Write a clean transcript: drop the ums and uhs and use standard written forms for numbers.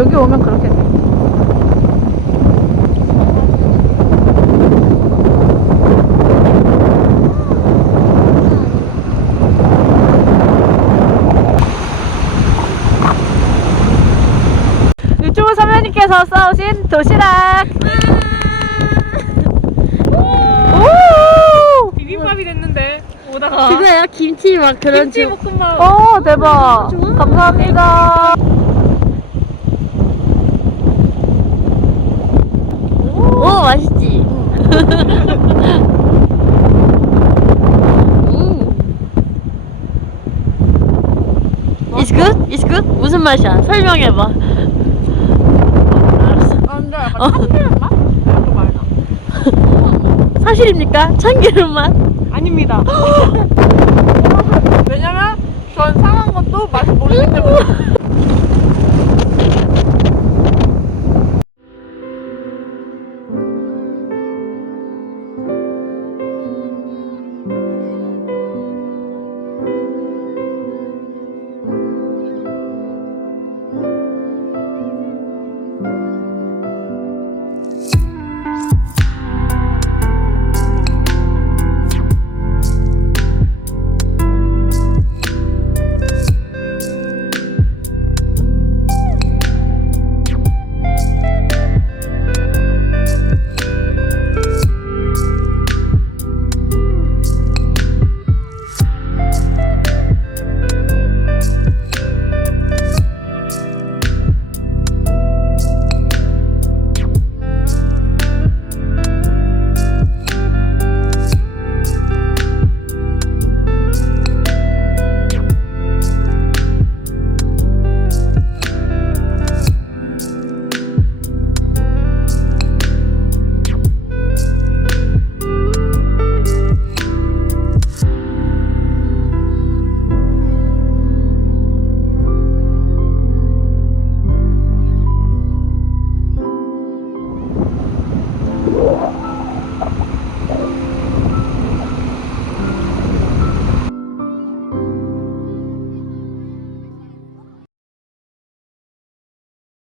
여기 오면 그렇게 돼. 유튜브 선배님께서 싸우신 도시락. 오! 비빔밥이 됐는데 오다가 그거야? 김치 막 그런 김치볶음밥. 오, 대박. 좋아. 감사합니다. 오, 맛있지? It's good? It's good? 무슨 맛이야? 설명해봐. 알았어. 근데 약간 참기름 맛? 좀 말나. 사실입니까? 참기름 맛? 아닙니다. 왜냐면 전 상한 것도 맛을 모르기 때문에.